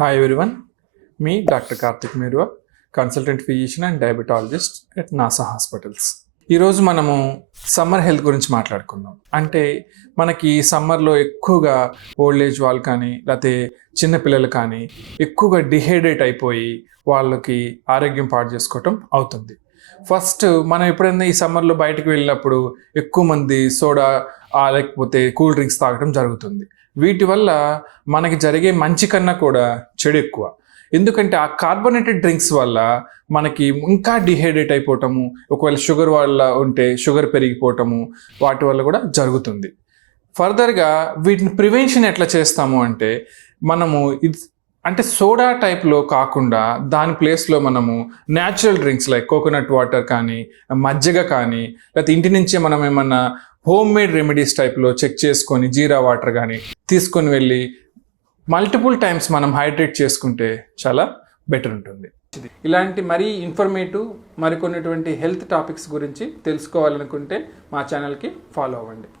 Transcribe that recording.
Hi everyone, me Dr. Karthik Merwa, consultant physician and diabetologist at NASA hospitals. ఈరోజు మనము summer health గురించి మాట్లాడుకుందాం. అంటే మనకి సమ్మర్లో ఎక్కువగా ఓల్డ్ ఏజ్ వాళ్ళు కానీ లేకపోతే చిన్నపిల్లలు కానీ ఎక్కువగా డిహైడ్రేట్ అయిపోయి వాళ్ళకి ఆరోగ్యం పాడు చేసుకోవటం అవుతుంది. ఫస్ట్ మనం ఎప్పుడైనా ఈ సమ్మర్లో బయటకు వెళ్ళినప్పుడు ఎక్కువ మంది సోడా లేకపోతే కూల్ డ్రింక్స్ తాగడం జరుగుతుంది. వీటి వల్ల మనకి జరిగే మంచి కన్నా కూడా చెడు ఎక్కువ. ఎందుకంటే ఆ కార్బోనేటెడ్ డ్రింక్స్ వల్ల మనకి ఇంకా డిహైడ్రేట్ అయిపోవటము, ఒకవేళ షుగర్ వల్ల ఉంటే షుగర్ పెరిగిపోవటము, వాటి వల్ల కూడా జరుగుతుంది. ఫర్దర్గా వీటిని ప్రివెన్షన్ ఎట్లా చేస్తాము అంటే మనము అంటే సోడా టైప్లో కాకుండా దాని ప్లేస్లో మనము natural drinks like coconut water కానీ మజ్జిగ కానీ లేకపోతే ఇంటి నుంచే మనం ఏమన్నా హోమ్ మేడ్ రెమెడీస్ టైప్లో చెక్ చేసుకొని జీరా వాటర్ కానీ తీసుకొని వెళ్ళి మల్టిపుల్ టైమ్స్ మనం హైడ్రేట్ చేసుకుంటే చాలా బెటర్ ఉంటుంది. ఇలాంటి మరీ ఇన్ఫర్మేటివ్ మరికొన్నిటువంటి హెల్త్ టాపిక్స్ గురించి తెలుసుకోవాలనుకుంటే మా ఛానల్కి ఫాలో అవ్వండి.